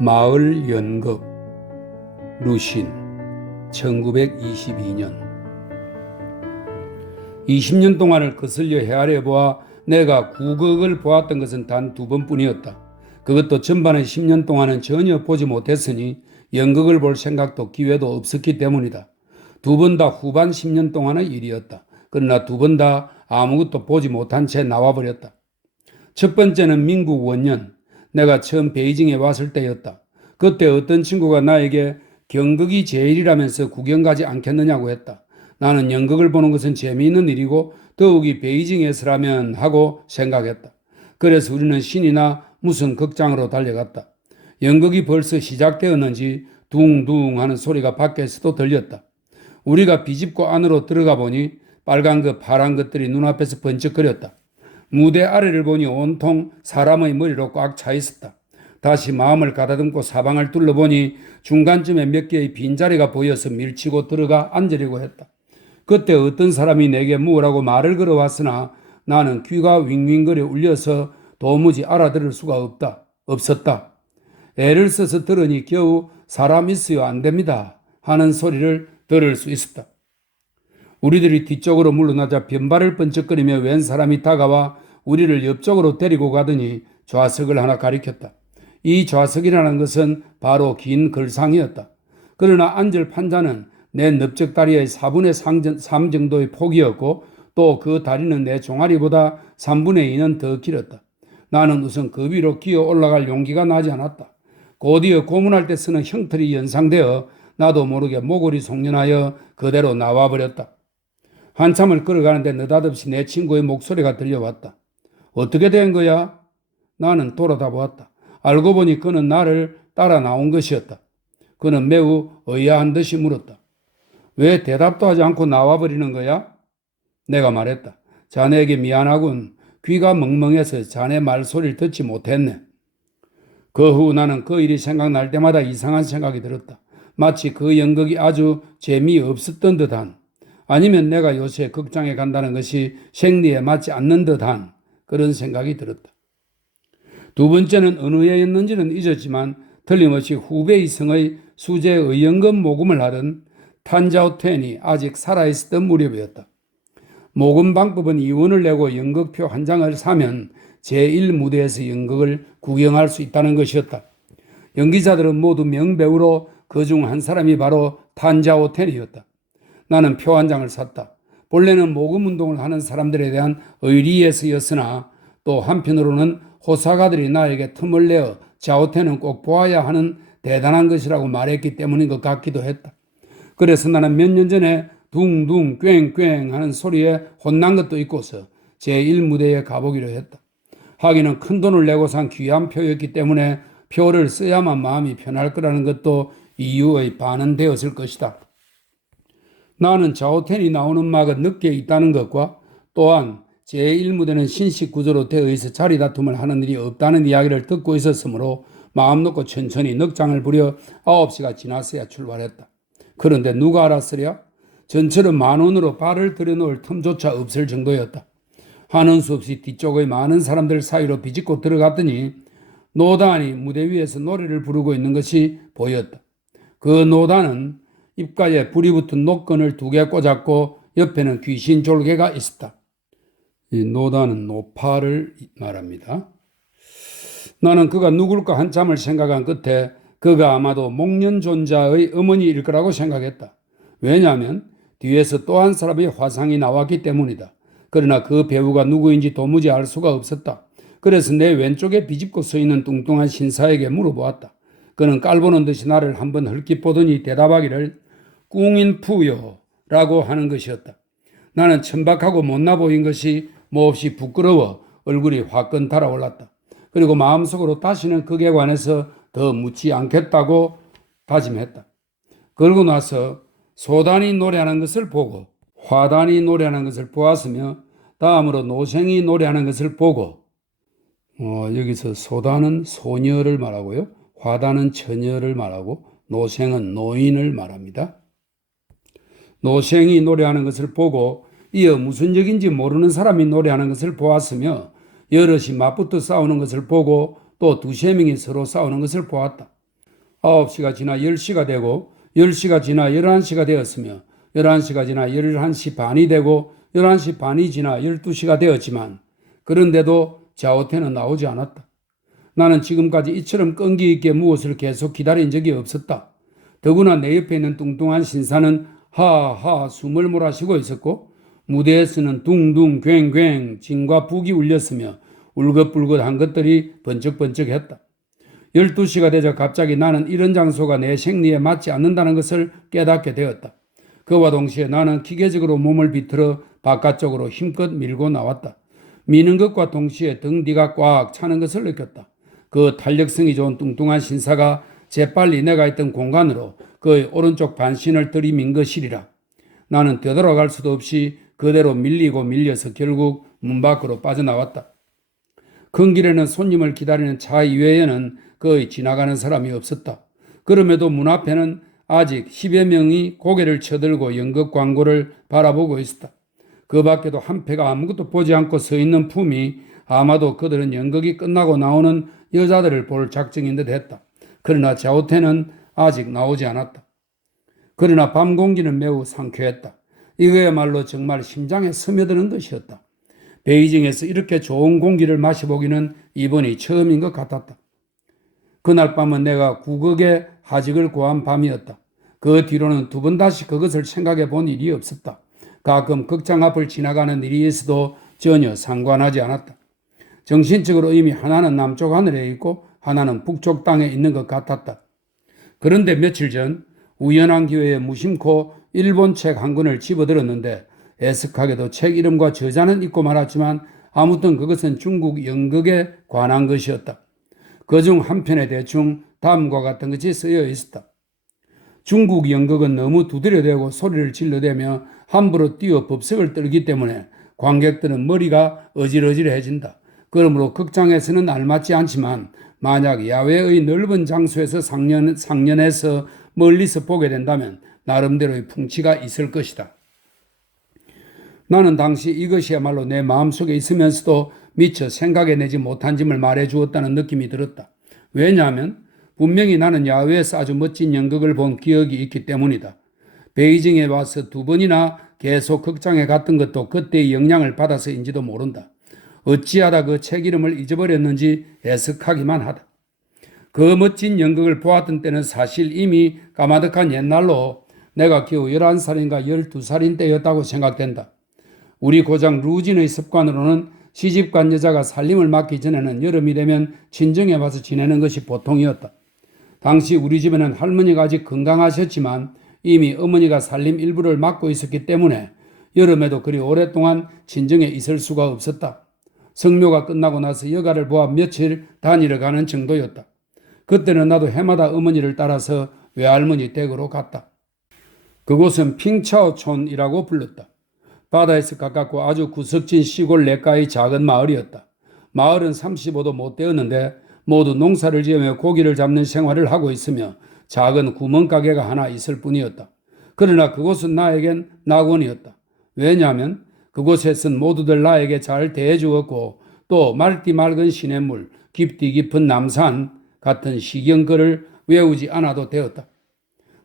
마을 연극 루신 1922년 20년 동안을 거슬려 헤아려 보아 내가 국극을 보았던 것은 단 2번뿐이었다. 그것도 전반의 10년 동안은 전혀 보지 못했으니 연극을 볼 생각도 기회도 없었기 때문이다. 2번 다 후반 10년 동안의 일이었다. 그러나 2번 다 아무것도 보지 못한 채 나와버렸다. 첫 번째는 민국 원년 내가 처음 베이징에 왔을 때였다. 그때 어떤 친구가 나에게 경극이 제일이라면서 구경 가지 않겠느냐고 했다. 나는 연극을 보는 것은 재미있는 일이고 더욱이 베이징에서라면 하고 생각했다. 그래서 우리는 신이나 무슨 극장으로 달려갔다. 연극이 벌써 시작되었는지 둥둥 하는 소리가 밖에서도 들렸다. 우리가 비집고 안으로 들어가 보니 빨간 것 파란 것들이 눈앞에서 번쩍거렸다. 무대 아래를 보니 온통 사람의 머리로 꽉 차 있었다. 다시 마음을 가다듬고 사방을 둘러보니 중간쯤에 몇 개의 빈자리가 보여서 밀치고 들어가 앉으려고 했다. 그때 어떤 사람이 내게 무엇라고 말을 걸어왔으나 나는 귀가 윙윙거려 울려서 도무지 알아들을 수가 없었다. 애를 써서 들으니 겨우 사람 있어요 안 됩니다 하는 소리를 들을 수 있었다. 우리들이 뒤쪽으로 물러나자 변발을 번쩍거리며 웬 사람이 다가와 우리를 옆쪽으로 데리고 가더니 좌석을 하나 가리켰다. 이 좌석이라는 것은 바로 긴 걸상이었다. 그러나 앉을 판자는 내 넓적 다리의 4분의 3 정도의 폭이었고 또 그 다리는 내 종아리보다 3분의 2는 더 길었다. 나는 우선 그 위로 기어 올라갈 용기가 나지 않았다. 곧이어 고문할 때 쓰는 형틀이 연상되어 나도 모르게 모골이 송연하여 그대로 나와버렸다. 한참을 걸어가는데 느닷없이 내 친구의 목소리가 들려왔다. 어떻게 된 거야? 나는 돌아다 보았다. 알고 보니 그는 나를 따라 나온 것이었다. 그는 매우 의아한 듯이 물었다. 왜 대답도 하지 않고 나와버리는 거야? 내가 말했다. 자네에게 미안하군. 귀가 멍멍해서 자네 말소리를 듣지 못했네. 그 후 나는 그 일이 생각날 때마다 이상한 생각이 들었다. 마치 그 연극이 아주 재미없었던 듯한, 아니면 내가 요새 극장에 간다는 것이 생리에 맞지 않는 듯한 그런 생각이 들었다. 2번째는 어느 해였는지는 잊었지만 틀림없이 후베이 성의 수제 의연금 모금을 하던 탄자오텐이 아직 살아있었던 무렵이었다. 모금 방법은 이원을 내고 연극표 한 장을 사면 제1무대에서 연극을 구경할 수 있다는 것이었다. 연기자들은 모두 명배우로 그중 한 사람이 바로 탄자오텐이었다. 나는 표 한 장을 샀다. 본래는 모금운동을 하는 사람들에 대한 의리에서였으나 또 한편으로는 호사가들이 나에게 틈을 내어 자오텐은 꼭 보아야 하는 대단한 것이라고 말했기 때문인 것 같기도 했다. 그래서 나는 몇 년 전에 둥둥 꽹꽹 하는 소리에 혼난 것도 있고서 제1무대에 가보기로 했다. 하기는 큰 돈을 내고 산 귀한 표였기 때문에 표를 써야만 마음이 편할 거라는 것도 이유의 반은 되었을 것이다. 나는 자오텐이 나오는 막은 늦게 있다는 것과 또한 제1무대는 신식 구조로 되어 있어 자리 다툼을 하는 일이 없다는 이야기를 듣고 있었으므로 마음 놓고 천천히 넉장을 부려 9시가 지났어야 출발했다. 그런데 누가 알았으랴? 전철은 10,000원으로 발을 들여놓을 틈조차 없을 정도였다. 하는 수 없이 뒤쪽의 많은 사람들 사이로 비집고 들어갔더니 노단이 무대 위에서 노래를 부르고 있는 것이 보였다. 그 노단은 입가에 불이 붙은 녹건을 2개 꽂았고 옆에는 귀신 졸개가 있었다. 이 노단은 노파를 말합니다. 나는 그가 누굴까 한참을 생각한 끝에 그가 아마도 목련존자의 어머니일 거라고 생각했다. 왜냐하면 뒤에서 또 한 사람의 화상이 나왔기 때문이다. 그러나 그 배우가 누구인지 도무지 알 수가 없었다. 그래서 내 왼쪽에 비집고 서 있는 뚱뚱한 신사에게 물어보았다. 그는 깔보는 듯이 나를 한번 헐깃 보더니 대답하기를 꿍인푸요 라고 하는 것이었다. 나는 천박하고 못나 보인 것이 몹시 부끄러워 얼굴이 화끈 달아올랐다. 그리고 마음속으로 다시는 그에 관해서 더 묻지 않겠다고 다짐했다. 그러고 나서 소단이 노래하는 것을 보고 화단이 노래하는 것을 보았으며 다음으로 노생이 노래하는 것을 보고 여기서 소단은 소녀를 말하고요. 화단은 처녀를 말하고 노생은 노인을 말합니다. 노생이 노래하는 것을 보고 이어 무슨 적인지 모르는 사람이 노래하는 것을 보았으며 여럿이 맞붙어 싸우는 것을 보고 또 2-3명이 서로 싸우는 것을 보았다. 9시가 지나 10시가 되고 10시가 지나 11시가 되었으며 11시가 지나 11시 반이 되고 11시 반이 지나 12시가 되었지만 그런데도 자오태는 나오지 않았다. 나는 지금까지 이처럼 끈기 있게 무엇을 계속 기다린 적이 없었다. 더구나 내 옆에 있는 뚱뚱한 신사는 하하 숨을 몰아쉬고 있었고 무대에서는 둥둥 괭괭 진과 북이 울렸으며 울긋불긋한 것들이 번쩍번쩍했다. 12시가 되자 갑자기 나는 이런 장소가 내 생리에 맞지 않는다는 것을 깨닫게 되었다. 그와 동시에 나는 기계적으로 몸을 비틀어 바깥쪽으로 힘껏 밀고 나왔다. 미는 것과 동시에 등 뒤가 꽉 차는 것을 느꼈다. 그 탄력성이 좋은 뚱뚱한 신사가 재빨리 내가 있던 공간으로 그의 오른쪽 반신을 들이민 것이리라. 나는 되돌아갈 수도 없이 그대로 밀리고 밀려서 결국 문 밖으로 빠져나왔다. 큰 길에는 손님을 기다리는 차 이외에는 거의 지나가는 사람이 없었다. 그럼에도 문 앞에는 아직 10여 명이 고개를 쳐들고 연극 광고를 바라보고 있었다. 그 밖에도 한 패가 아무것도 보지 않고 서 있는 품이 아마도 그들은 연극이 끝나고 나오는 여자들을 볼 작정인 듯 했다. 그러나 자오태는 아직 나오지 않았다. 그러나 밤 공기는 매우 상쾌했다. 이거야말로 정말 심장에 스며드는 것이었다. 베이징에서 이렇게 좋은 공기를 마셔보기는 이번이 처음인 것 같았다. 그날 밤은 내가 구극의 하직을 구한 밤이었다. 그 뒤로는 두 번 다시 그것을 생각해 본 일이 없었다. 가끔 극장 앞을 지나가는 일이 있어도 전혀 상관하지 않았다. 정신적으로 이미 하나는 남쪽 하늘에 있고 하나는 북쪽 땅에 있는 것 같았다. 그런데 며칠 전 우연한 기회에 무심코 일본 책 한 권을 집어들었는데 애석하게도 책 이름과 저자는 잊고 말았지만 아무튼 그것은 중국 연극에 관한 것이었다. 그중 한 편에 대충 다음과 같은 것이 쓰여 있었다. 중국 연극은 너무 두드려대고 소리를 질러대며 함부로 뛰어 법석을 떨기 때문에 관객들은 머리가 어질어질해진다. 그러므로 극장에서는 알맞지 않지만 만약 야외의 넓은 장소에서 상연해서 멀리서 보게 된다면 나름대로의 풍치가 있을 것이다. 나는 당시 이것이야말로 내 마음속에 있으면서도 미처 생각해내지 못한 점을 말해주었다는 느낌이 들었다. 왜냐하면 분명히 나는 야외에서 아주 멋진 연극을 본 기억이 있기 때문이다. 베이징에 와서 두 번이나 계속 극장에 갔던 것도 그때의 영향을 받아서인지도 모른다. 어찌하다 그 책 이름을 잊어버렸는지 애석하기만 하다. 그 멋진 연극을 보았던 때는 사실 이미 까마득한 옛날로 내가 겨우 11살인가 12살인 때였다고 생각된다. 우리 고장 루진의 습관으로는 시집간 여자가 살림을 맡기 전에는 여름이 되면 친정에 와서 지내는 것이 보통이었다. 당시 우리 집에는 할머니가 아직 건강하셨지만 이미 어머니가 살림 일부를 맡고 있었기 때문에 여름에도 그리 오랫동안 친정에 있을 수가 없었다. 성묘가 끝나고 나서 여가를 보아 며칠 다니러 가는 정도였다. 그때는 나도 해마다 어머니를 따라서 외할머니 댁으로 갔다. 그곳은 핑차오촌이라고 불렀다. 바다에서 가깝고 아주 구석진 시골 내가의 작은 마을이었다. 마을은 35도 못 되었는데 모두 농사를 지으며 고기를 잡는 생활을 하고 있으며 작은 구멍가게가 하나 있을 뿐이었다. 그러나 그곳은 나에겐 낙원이었다. 왜냐하면 그곳에선 모두들 나에게 잘 대해주었고 또 맑디 맑은 시냇물, 깊디 깊은 남산 같은 시경글을 외우지 않아도 되었다.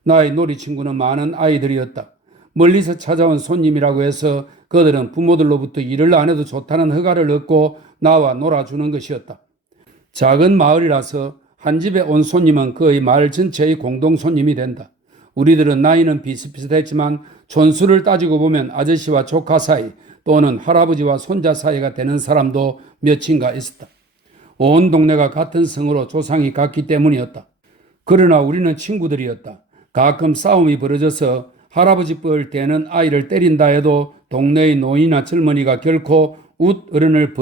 나의 놀이 친구는 많은 아이들이었다. 멀리서 찾아온 손님이라고 해서 그들은 부모들로부터 일을 안 해도 좋다는 허가를 얻고 나와 놀아주는 것이었다. 작은 마을이라서 한 집에 온 손님은 거의 마을 전체의 공동 손님이 된다. 우리들은 나이는 비슷비슷했지만 촌수를 따지고 보면 아저씨와 조카 사이 또는 할아버지와 손자 사이가 되는 사람도 몇인가 있었다. 온 동네가 같은 성으로 조상이 같기 때문이었다. 그러나 우리는 친구들이었다. 가끔 싸움이 벌어져서 할아버지 뻘 대는 아이를 때린다 해도 동네의 노인이나 젊은이가 결코 웃 어른을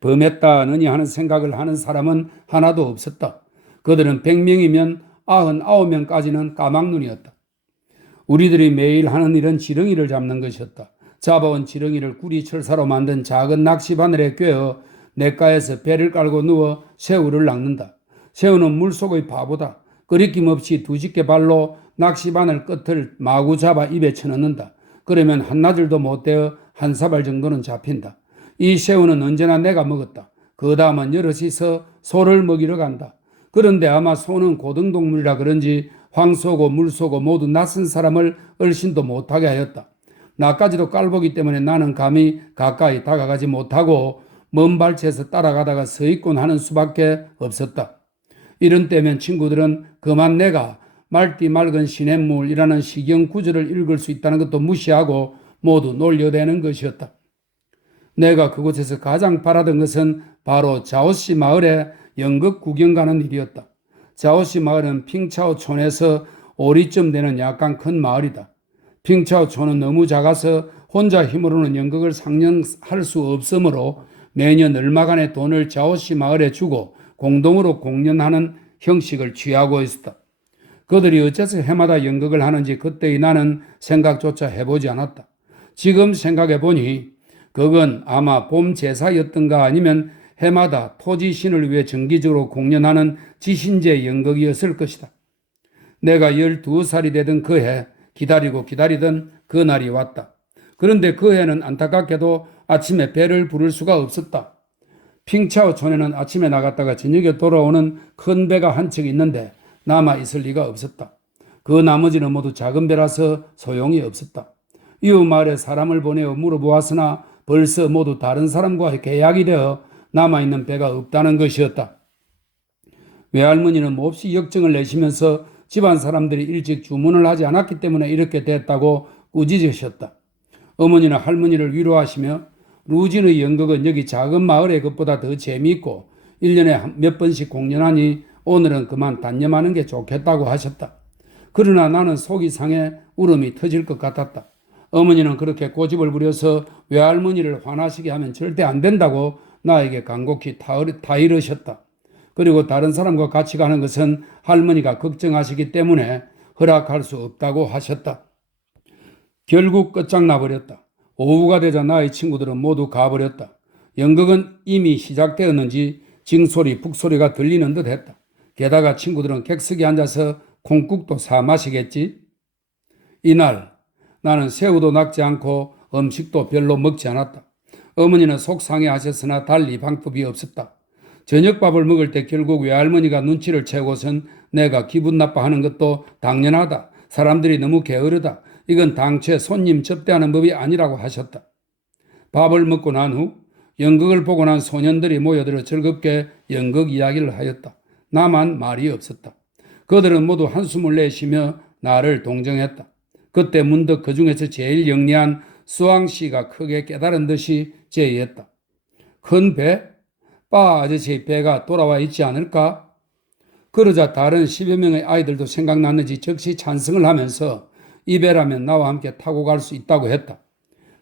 범했다느니 하는 생각을 하는 사람은 하나도 없었다. 그들은 100명이면 99명까지는 까막눈이었다. 우리들이 매일 하는 일은 지렁이를 잡는 것이었다. 잡아온 지렁이를 구리 철사로 만든 작은 낚시바늘에 꿰어 냇가에서 배를 깔고 누워 새우를 낚는다. 새우는 물속의 바보다. 끄리낌 없이 두집게 발로 낚시바늘 끝을 마구 잡아 입에 쳐넣는다. 그러면 한나절도 못 되어 한 사발 정도는 잡힌다. 이 새우는 언제나 내가 먹었다. 그 다음은 여럿이서 소를 먹이러 간다. 그런데 아마 소는 고등동물이라 그런지 황소고 물소고 모두 낯선 사람을 얼씬도 못하게 하였다. 나까지도 깔보기 때문에 나는 감히 가까이 다가가지 못하고 먼 발치에서 따라가다가 서 있곤 하는 수밖에 없었다. 이런 때면 친구들은 그만 내가 맑디 맑은 시냇물이라는 시경 구절을 읽을 수 있다는 것도 무시하고 모두 놀려대는 것이었다. 내가 그곳에서 가장 바라던 것은 바로 자오씨 마을에 연극 구경 가는 일이었다. 자오씨 마을은 핑차오촌에서 오리쯤 되는 약간 큰 마을이다. 핑차오촌은 너무 작아서 혼자 힘으로는 연극을 상영할 수 없으므로 매년 얼마간의 돈을 자오씨 마을에 주고 공동으로 공연하는 형식을 취하고 있었다. 그들이 어째서 해마다 연극을 하는지 그때의 나는 생각조차 해보지 않았다. 지금 생각해보니 그건 아마 봄 제사였던가 아니면 해마다 토지신을 위해 정기적으로 공연하는 지신제 연극이었을 것이다. 내가 12살이 되던 그 해 기다리고 기다리던 그 날이 왔다. 그런데 그 해는 안타깝게도 아침에 배를 부를 수가 없었다. 핑차오촌에는 아침에 나갔다가 저녁에 돌아오는 큰 배가 한 척 있는데 남아 있을 리가 없었다. 그 나머지는 모두 작은 배라서 소용이 없었다. 이웃 마을에 사람을 보내어 물어보았으나 벌써 모두 다른 사람과 계약이 되어 남아있는 배가 없다는 것이었다. 외할머니는 몹시 역정을 내시면서 집안 사람들이 일찍 주문을 하지 않았기 때문에 이렇게 됐다고 꾸짖으셨다. 어머니는 할머니를 위로하시며 루진의 연극은 여기 작은 마을의 것보다 더 재미있고 1년에 몇 번씩 공연하니 오늘은 그만 단념하는 게 좋겠다고 하셨다. 그러나 나는 속이 상해 울음이 터질 것 같았다. 어머니는 그렇게 고집을 부려서 외할머니를 화나시게 하면 절대 안 된다고 나에게 간곡히 타이르셨다. 그리고 다른 사람과 같이 가는 것은 할머니가 걱정하시기 때문에 허락할 수 없다고 하셨다. 결국 끝장나 버렸다. 오후가 되자 나의 친구들은 모두 가버렸다. 연극은 이미 시작되었는지 징소리 북소리가 들리는 듯 했다. 게다가 친구들은 객석에 앉아서 콩국도 사 마시겠지. 이날 나는 새우도 낚지 않고 음식도 별로 먹지 않았다. 어머니는 속상해하셨으나 달리 방법이 없었다. 저녁밥을 먹을 때 결국 외할머니가 눈치를 채고선 내가 기분 나빠하는 것도 당연하다. 사람들이 너무 게으르다. 이건 당최 손님 접대하는 법이 아니라고 하셨다. 밥을 먹고 난 후 연극을 보고 난 소년들이 모여들어 즐겁게 연극 이야기를 하였다. 나만 말이 없었다. 그들은 모두 한숨을 내쉬며 나를 동정했다. 그때 문득 그 중에서 제일 영리한 수왕씨가 크게 깨달은 듯이 제의했다. 큰 배? 빠 아저씨의 배가 돌아와 있지 않을까? 그러자 다른 10여 명의 아이들도 생각났는지 즉시 찬성을 하면서 이 배라면 나와 함께 타고 갈 수 있다고 했다.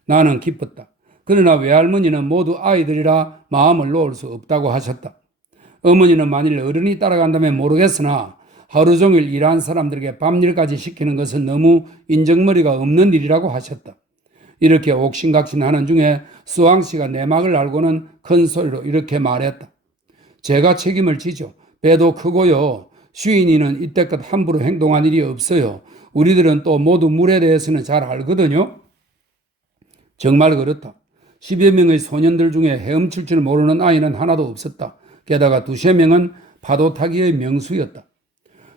나는 기뻤다. 그러나 외할머니는 모두 아이들이라 마음을 놓을 수 없다고 하셨다. 어머니는 만일 어른이 따라간다면 모르겠으나 하루 종일 일한 사람들에게 밤일까지 시키는 것은 너무 인정머리가 없는 일이라고 하셨다. 이렇게 옥신각신하는 중에 수왕씨가 내막을 알고는 큰 소리로 이렇게 말했다. 제가 책임을 지죠. 배도 크고요. 슈인이는 이때껏 함부로 행동한 일이 없어요. 우리들은 또 모두 물에 대해서는 잘 알거든요. 정말 그렇다. 10여 명의 소년들 중에 헤엄칠 줄 모르는 아이는 하나도 없었다. 게다가 두세 명은 파도 타기의 명수였다.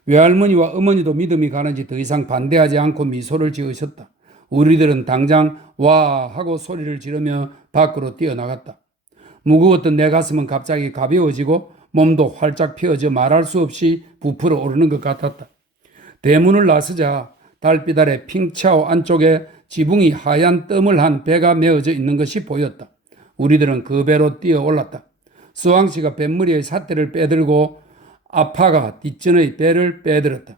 외할머니와 어머니도 믿음이 가는지 더 이상 반대하지 않고 미소를 지으셨다. 우리들은 당장 와 하고 소리를 지르며 밖으로 뛰어나갔다. 무거웠던 내 가슴은 갑자기 가벼워지고 몸도 활짝 펴져 말할 수 없이 부풀어 오르는 것 같았다. 대문을 나서자 달빛 아래 핑차오 안쪽에 지붕이 하얀 뜸을 한 배가 메어져 있는 것이 보였다. 우리들은 그 배로 뛰어 올랐다. 수왕씨가 뱃머리의 삿대를 빼들고 아파가 뒷전의 배를 빼들었다.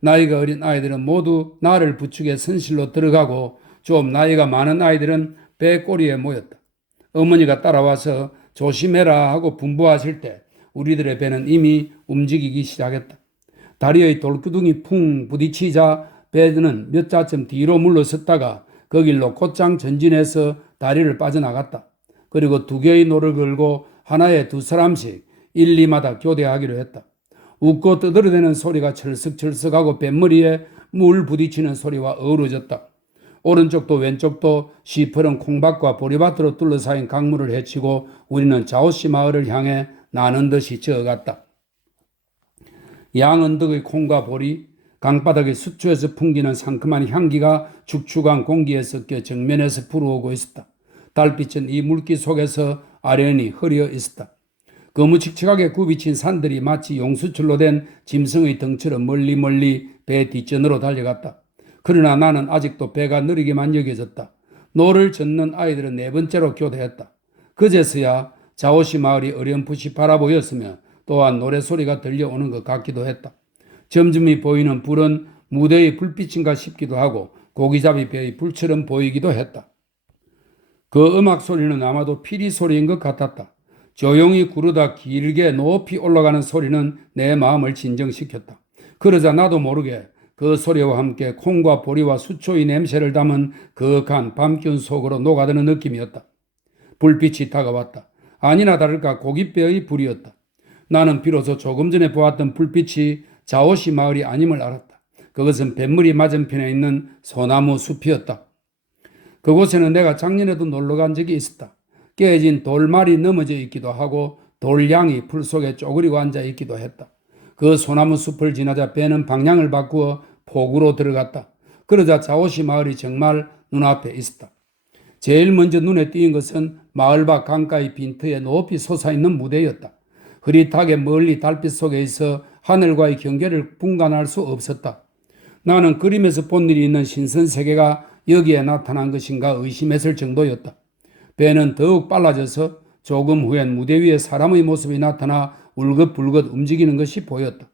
나이가 어린 아이들은 모두 나를 부축해 선실로 들어가고 좀 나이가 많은 아이들은 배 꼬리에 모였다. 어머니가 따라와서 조심해라 하고 분부하실 때 우리들의 배는 이미 움직이기 시작했다. 다리의 돌구둥이 풍 부딪히자 배는 몇 자쯤 뒤로 물러섰다가 그 길로 곧장 전진해서 다리를 빠져나갔다. 그리고 두 개의 노를 걸고 하나에 두 사람씩 1, 2마다 교대하기로 했다. 웃고 떠들어대는 소리가 철썩철썩하고 뱃머리에 물 부딪히는 소리와 어우러졌다. 오른쪽도 왼쪽도 시퍼런 콩밭과 보리밭으로 둘러싸인 강물을 헤치고 우리는 자오씨 마을을 향해 나는 듯이 저어갔다. 양언덕의 콩과 보리, 강바닥의 수초에서 풍기는 상큼한 향기가 축축한 공기에 섞여 정면에서 불어오고 있었다. 달빛은 이 물기 속에서 아련히 흐려 있었다. 거무칙칙하게 굽이친 산들이 마치 용수철로 된 짐승의 등처럼 멀리 배 뒷전으로 달려갔다. 그러나 나는 아직도 배가 느리게만 여겨졌다. 노를 젓는 아이들은 네 번째로 교대했다. 그제서야 자오시 마을이 어렴풋이 바라보였으며 또한 노래소리가 들려오는 것 같기도 했다. 점점이 보이는 불은 무대의 불빛인가 싶기도 하고 고기잡이 배의 불처럼 보이기도 했다. 그 음악 소리는 아마도 피리 소리인 것 같았다. 조용히 구르다 길게 높이 올라가는 소리는 내 마음을 진정시켰다. 그러자 나도 모르게 그 소리와 함께 콩과 보리와 수초의 냄새를 담은 거한 밤기운 속으로 녹아드는 느낌이었다. 불빛이 다가왔다. 아니나 다를까 고깃배의 불이었다. 나는 비로소 조금 전에 보았던 불빛이 자오시 마을이 아님을 알았다. 그것은 뱃물이 맞은편에 있는 소나무 숲이었다. 그곳에는 내가 작년에도 놀러간 적이 있었다. 깨진 돌말이 넘어져 있기도 하고 돌량이 풀 속에 쪼그리고 앉아 있기도 했다. 그 소나무 숲을 지나자 배는 방향을 바꾸어 폭우로 들어갔다. 그러자 자오시 마을이 정말 눈앞에 있었다. 제일 먼저 눈에 띄인 것은 마을 밖 강가의 빈터에 높이 솟아있는 무대였다. 흐릿하게 멀리 달빛 속에 있어 하늘과의 경계를 분간할 수 없었다. 나는 그림에서 본 일이 있는 신선세계가 여기에 나타난 것인가 의심했을 정도였다. 배는 더욱 빨라져서 조금 후엔 무대 위에 사람의 모습이 나타나 울긋불긋 움직이는 것이 보였다.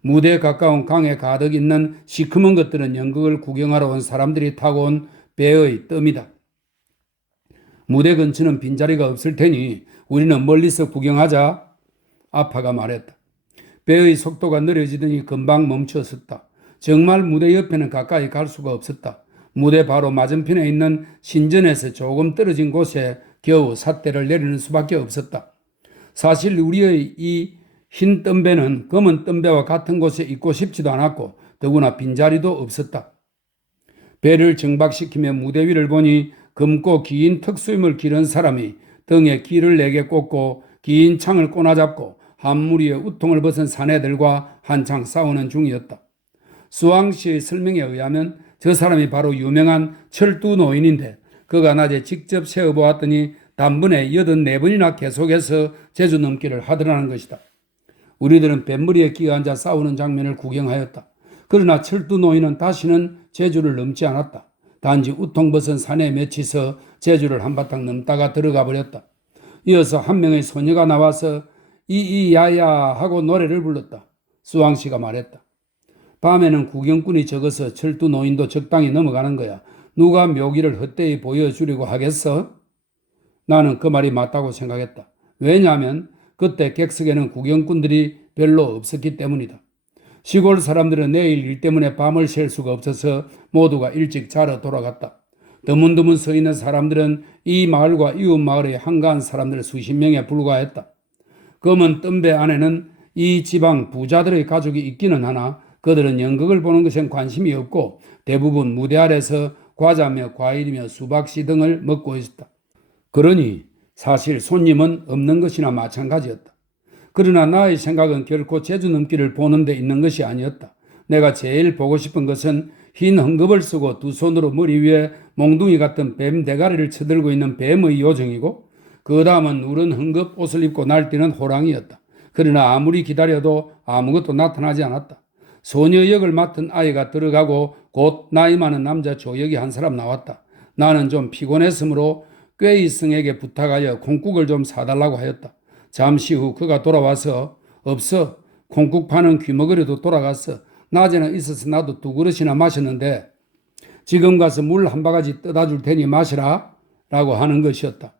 무대에 가까운 강에 가득 있는 시커먼 것들은 연극을 구경하러 온 사람들이 타고 온 배의 뜸이다. 무대 근처는 빈자리가 없을 테니 우리는 멀리서 구경하자. 아파가 말했다. 배의 속도가 느려지더니 금방 멈추었었다. 정말 무대 옆에는 가까이 갈 수가 없었다. 무대 바로 맞은편에 있는 신전에서 조금 떨어진 곳에 겨우 삿대를 내리는 수밖에 없었다. 사실 우리의 이 흰 덤배는 검은 덤배와 같은 곳에 있고 싶지도 않았고 더구나 빈자리도 없었다. 배를 정박시키며 무대 위를 보니 검고 긴 턱수임을 기른 사람이 등에 길을 내게 꽂고 긴 창을 꼬나잡고 한무리에 우통을 벗은 사내들과 한창 싸우는 중이었다. 수왕씨의 설명에 의하면 저 사람이 바로 유명한 철두 노인인데 그가 낮에 직접 세어보았더니 단번에 84번이나 계속해서 제주 넘기를 하더라는 것이다. 우리들은 뱃머리에 끼어앉아 싸우는 장면을 구경하였다. 그러나 철두 노인은 다시는 제주를 넘지 않았다. 단지 우통 벗은 산에 맺히서 제주를 한바탕 넘다가 들어가 버렸다. 이어서 한 명의 소녀가 나와서 이이야야 하고 노래를 불렀다. 수왕씨가 말했다. 밤에는 구경꾼이 적어서 철두 노인도 적당히 넘어가는 거야. 누가 묘기를 헛되이 보여주려고 하겠어? 나는 그 말이 맞다고 생각했다. 왜냐하면 그때 객석에는 구경꾼들이 별로 없었기 때문이다. 시골 사람들은 내일 일 때문에 밤을 샐 수가 없어서 모두가 일찍 자러 돌아갔다. 드문드문 서 있는 사람들은 이 마을과 이웃 마을의 한가한 사람들 수십 명에 불과했다. 검은 뜸배 안에는 이 지방 부자들의 가족이 있기는 하나 그들은 연극을 보는 것엔 관심이 없고 대부분 무대 아래서 과자며 과일이며 수박씨 등을 먹고 있었다. 그러니 사실 손님은 없는 것이나 마찬가지였다. 그러나 나의 생각은 결코 제주 넘기를 보는 데 있는 것이 아니었다. 내가 제일 보고 싶은 것은 흰 헝겊을 쓰고 두 손으로 머리 위에 몽둥이 같은 뱀 대가리를 쳐들고 있는 뱀의 요정이고 그 다음은 누런 헝겊 옷을 입고 날뛰는 호랑이였다. 그러나 아무리 기다려도 아무것도 나타나지 않았다. 소녀 역을 맡은 아이가 들어가고 곧 나이 많은 남자 조역이 한 사람 나왔다. 나는 좀 피곤했으므로 꾀이승에게 부탁하여 콩국을 좀 사달라고 하였다. 잠시 후 그가 돌아와서 없어. 콩국 파는 귀머거리도 돌아갔어. 낮에는 있어서 나도 두 그릇이나 마셨는데 지금 가서 물 한 바가지 떠다 줄 테니 마시라 라고 하는 것이었다.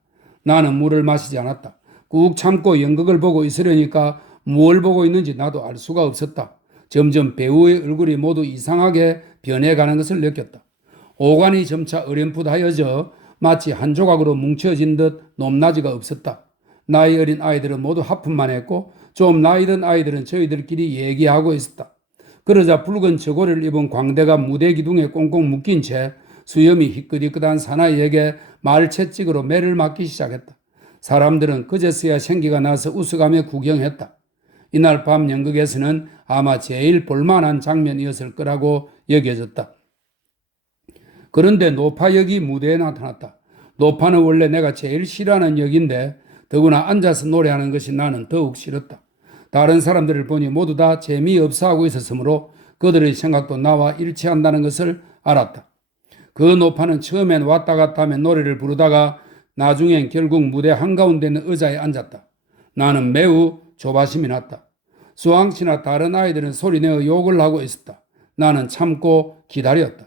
나는 물을 마시지 않았다. 꾹 참고 연극을 보고 있으려니까 뭘 보고 있는지 나도 알 수가 없었다. 점점 배우의 얼굴이 모두 이상하게 변해가는 것을 느꼈다. 오간이 점차 어렴풋하여져 마치 한 조각으로 뭉쳐진 듯 높낮이가 없었다. 나이 어린 아이들은 모두 하품만 했고 좀 나이 든 아이들은 저희들끼리 얘기하고 있었다. 그러자 붉은 저고리를 입은 광대가 무대 기둥에 꽁꽁 묶인 채 수염이 희끗희끗한 사나이에게 말채찍으로 매를 맞기 시작했다. 사람들은 그제서야 생기가 나서 웃어가며 구경했다. 이날 밤 연극에서는 아마 제일 볼만한 장면이었을 거라고 여겨졌다. 그런데 노파 역이 무대에 나타났다. 노파는 원래 내가 제일 싫어하는 역인데 더구나 앉아서 노래하는 것이 나는 더욱 싫었다. 다른 사람들을 보니 모두 다 재미없어 하고 있었으므로 그들의 생각도 나와 일치한다는 것을 알았다. 그 노파는 처음엔 왔다 갔다 하며 노래를 부르다가 나중엔 결국 무대 한가운데 있는 의자에 앉았다. 나는 매우 조바심이 났다. 수왕씨나 다른 아이들은 소리내어 욕을 하고 있었다. 나는 참고 기다렸다.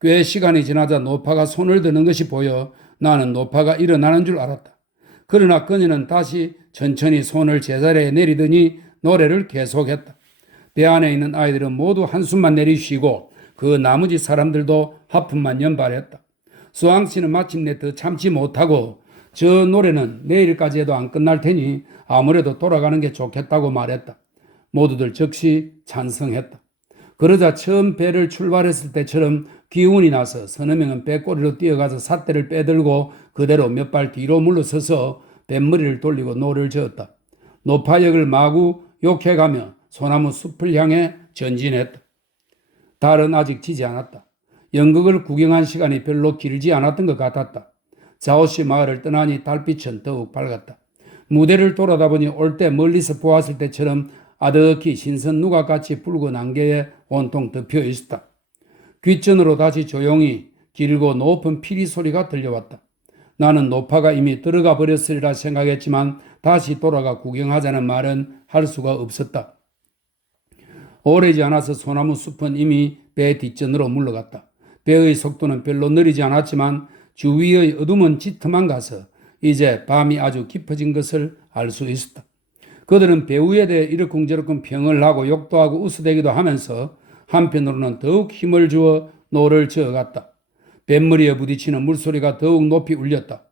꽤 시간이 지나자 노파가 손을 드는 것이 보여 나는 노파가 일어나는 줄 알았다. 그러나 그녀는 다시 천천히 손을 제자리에 내리더니 노래를 계속했다. 배 안에 있는 아이들은 모두 한숨만 내리쉬고 그 나머지 사람들도 하품만 연발했다. 수왕씨는 마침내 더 참지 못하고 저 노래는 내일까지 해도 안 끝날 테니 아무래도 돌아가는 게 좋겠다고 말했다. 모두들 즉시 찬성했다. 그러자 처음 배를 출발했을 때처럼 기운이 나서 서너 명은 배꼬리로 뛰어가서 삿대를 빼들고 그대로 몇 발 뒤로 물러서서 뱃머리를 돌리고 노를 저었다. 노파역을 마구 욕해가며 소나무 숲을 향해 전진했다. 달은 아직 지지 않았다. 연극을 구경한 시간이 별로 길지 않았던 것 같았다. 자오시 마을을 떠나니 달빛은 더욱 밝았다. 무대를 돌아다 보니 올 때 멀리서 보았을 때처럼 아득히 신선 누각같이 붉은 안개에 온통 덮여 있었다. 귓전으로 다시 조용히 길고 높은 피리 소리가 들려왔다. 나는 노파가 이미 들어가 버렸으리라 생각했지만 다시 돌아가 구경하자는 말은 할 수가 없었다. 오래지 않아서 소나무 숲은 이미 배 뒷전으로 물러갔다. 배의 속도는 별로 느리지 않았지만 주위의 어둠은 짙어만 가서 이제 밤이 아주 깊어진 것을 알 수 있었다. 그들은 배우에 대해 이러쿵저러쿵 평을 하고 욕도 하고 웃어대기도 하면서 한편으로는 더욱 힘을 주어 노를 저어갔다. 뱃머리에 부딪히는 물소리가 더욱 높이 울렸다.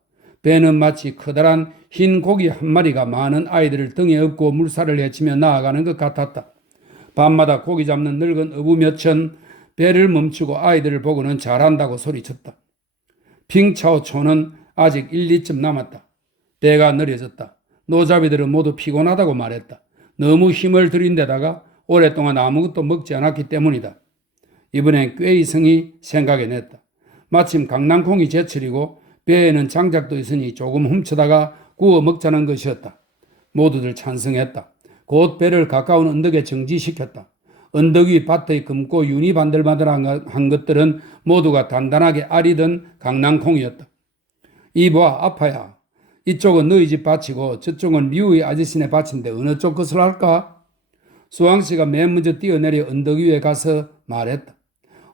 배는 마치 커다란 흰 고기 한 마리가 많은 아이들을 등에 업고 물살을 헤치며 나아가는 것 같았다. 밤마다 고기 잡는 늙은 어부 몇천 배를 멈추고 아이들을 보고는 잘한다고 소리쳤다. 핑차오초는 아직 1, 2쯤 남았다. 배가 느려졌다. 노잡이들은 모두 피곤하다고 말했다. 너무 힘을 들인 데다가 오랫동안 아무것도 먹지 않았기 때문이다. 이번엔 꾀이성이 생각해 냈다. 마침 강낭콩이 제철이고 배에는 장작도 있으니 조금 훔쳐다가 구워 먹자는 것이었다. 모두들 찬성했다. 곧 배를 가까운 언덕에 정지시켰다. 언덕 위 밭의 검고 윤이 반들반들한 것들은 모두가 단단하게 아리던 강낭콩이었다. 이봐 아파야. 이쪽은 너희 집 밭이고 저쪽은 류의 아저씨네 밭인데 어느 쪽 것을 할까? 수왕씨가 맨 먼저 뛰어내려 언덕 위에 가서 말했다.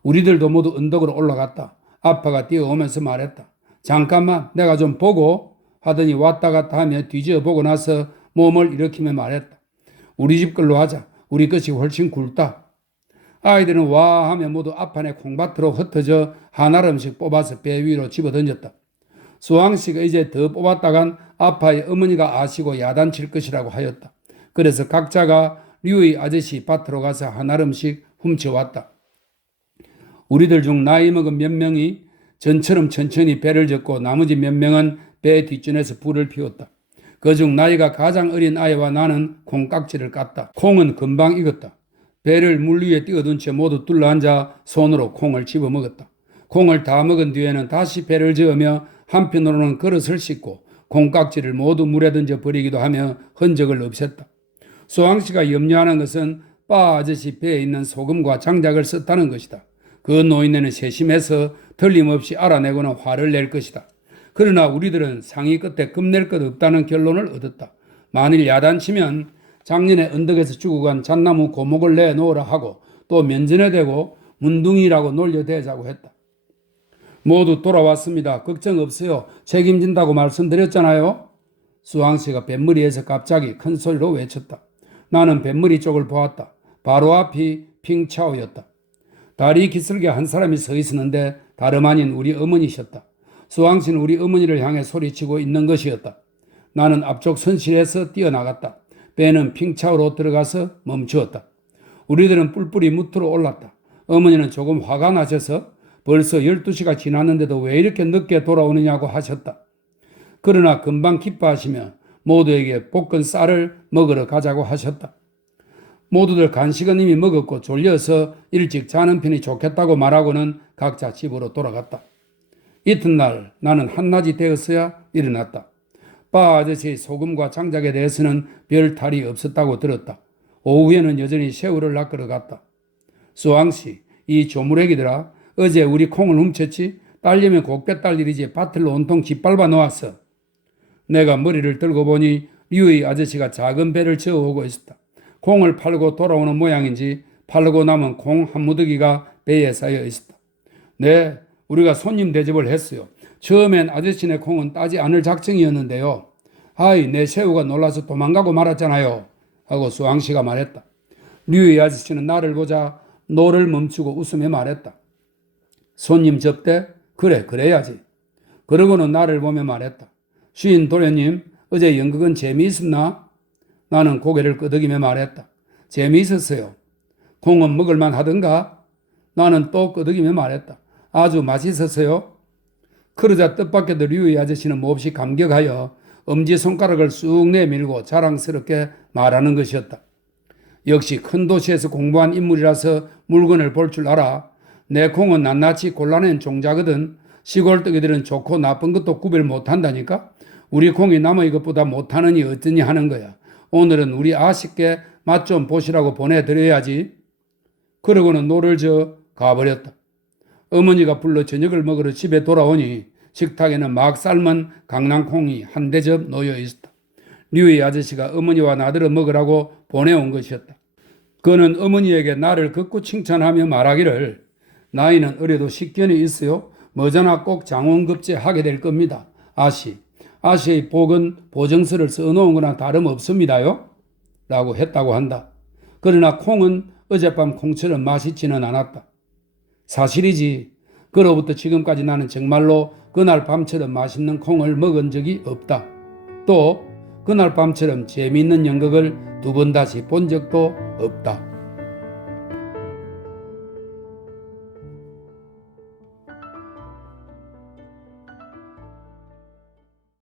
우리들도 모두 언덕으로 올라갔다. 아빠가 뛰어오면서 말했다. 잠깐만 내가 좀 보고 하더니 왔다 갔다 하며 뒤져 보고 나서 몸을 일으키며 말했다. 우리 집 걸로 하자. 우리 것이 훨씬 굵다. 아이들은 와 하며 모두 앞판에 콩밭으로 흩어져 한 알음씩 뽑아서 배 위로 집어던졌다. 수왕씨가 이제 더 뽑았다간 아빠의 어머니가 아시고 야단칠 것이라고 하였다. 그래서 각자가 류의 아저씨 밭으로 가서 한 알음씩 훔쳐왔다. 우리들 중 나이 먹은 몇 명이 전처럼 천천히 배를 젓고 나머지 몇 명은 배 뒷전에서 불을 피웠다. 그중 나이가 가장 어린 아이와 나는 콩깍지를 깠다. 콩은 금방 익었다. 배를 물 위에 띄워둔 채 모두 둘러앉아 손으로 콩을 집어 먹었다. 콩을 다 먹은 뒤에는 다시 배를 저으며 한편으로는 그릇을 씻고 콩깍지를 모두 물에 던져 버리기도 하며 흔적을 없앴다. 수왕씨가 염려하는 것은 빠 아저씨 배에 있는 소금과 장작을 썼다는 것이다. 그 노인네는 세심해서 틀림없이 알아내고는 화를 낼 것이다. 그러나 우리들은 상의 끝에 겁낼 것 없다는 결론을 얻었다. 만일 야단치면 작년에 언덕에서 죽어간 잣나무 고목을 내놓으라 하고 또 면전에 대고 문둥이라고 놀려대자고 했다. 모두 돌아왔습니다. 걱정 없어요. 책임진다고 말씀드렸잖아요. 수왕씨가 뱃머리에서 갑자기 큰 소리로 외쳤다. 나는 뱃머리 쪽을 보았다. 바로 앞이 핑차오였다. 다리 기슭에 한 사람이 서 있었는데 다름 아닌 우리 어머니셨다. 수왕씨는 우리 어머니를 향해 소리치고 있는 것이었다. 나는 앞쪽 선실에서 뛰어나갔다. 배는 핑차오로 들어가서 멈추었다. 우리들은 뿔뿔이 무트로 올랐다. 어머니는 조금 화가 나셔서 벌써 12시가 지났는데도 왜 이렇게 늦게 돌아오느냐고 하셨다. 그러나 금방 기뻐하시며 모두에게 볶은 쌀을 먹으러 가자고 하셨다. 모두들 간식은 이미 먹었고 졸려서 일찍 자는 편이 좋겠다고 말하고는 각자 집으로 돌아갔다. 이튿날 나는 한낮이 되었어야 일어났다. 바 아저씨의 소금과 장작에 대해서는 별 탈이 없었다고 들었다. 오후에는 여전히 새우를 낚으러 갔다. 수왕씨, 이 조물애기들아, 어제 우리 콩을 훔쳤지? 딸려면 곱게 딸 일이지 밭을 온통 짓밟아 놓았어. 내가 머리를 들고 보니 류의 아저씨가 작은 배를 저어오고 있었다. 콩을 팔고 돌아오는 모양인지 팔고 남은 콩 한 무더기가 배에 쌓여 있었다. 네, 우리가 손님 대접을 했어요. 처음엔 아저씨네 콩은 따지 않을 작정이었는데요. 아이, 내 새우가 놀라서 도망가고 말았잖아요. 하고 수왕씨가 말했다. 류의 아저씨는 나를 보자 노를 멈추고 웃으며 말했다. 손님 접대? 그래, 그래야지. 그러고는 나를 보며 말했다. 시인 도련님, 어제 연극은 재미있었나? 나는 고개를 끄덕이며 말했다. 재미있었어요. 콩은 먹을만 하던가? 나는 또 끄덕이며 말했다. 아주 맛있었어요. 그러자 뜻밖에도 류의 아저씨는 몹시 감격하여 엄지손가락을 쑥 내밀고 자랑스럽게 말하는 것이었다. 역시 큰 도시에서 공부한 인물이라서 물건을 볼 줄 알아. 내 콩은 낱낱이 골라낸 종자거든. 시골 떡이들은 좋고 나쁜 것도 구별 못한다니까. 우리 콩이 남의 것보다 못하느니 어쩌니 하는 거야. 오늘은 우리 아쉽게 맛 좀 보시라고 보내드려야지. 그러고는 노를 저 가버렸다. 어머니가 불러 저녁을 먹으러 집에 돌아오니 식탁에는 막 삶은 강낭콩이 한 대접 놓여 있었다. 류의 아저씨가 어머니와 나들어 먹으라고 보내온 것이었다. 그는 어머니에게 나를 극구 칭찬하며 말하기를 나이는 어려도 식견이 있어요. 머저나 꼭 장원급제 하게 될 겁니다. 아시의 복은 보정서를 써놓은 거나 다름없습니다요. 라고 했다고 한다. 그러나 콩은 어젯밤 콩처럼 맛있지는 않았다. 사실이지. 그로부터 지금까지 나는 정말로 그날 밤처럼 맛있는 콩을 먹은 적이 없다. 또 그날 밤처럼 재미있는 연극을 두 번 다시 본 적도 없다.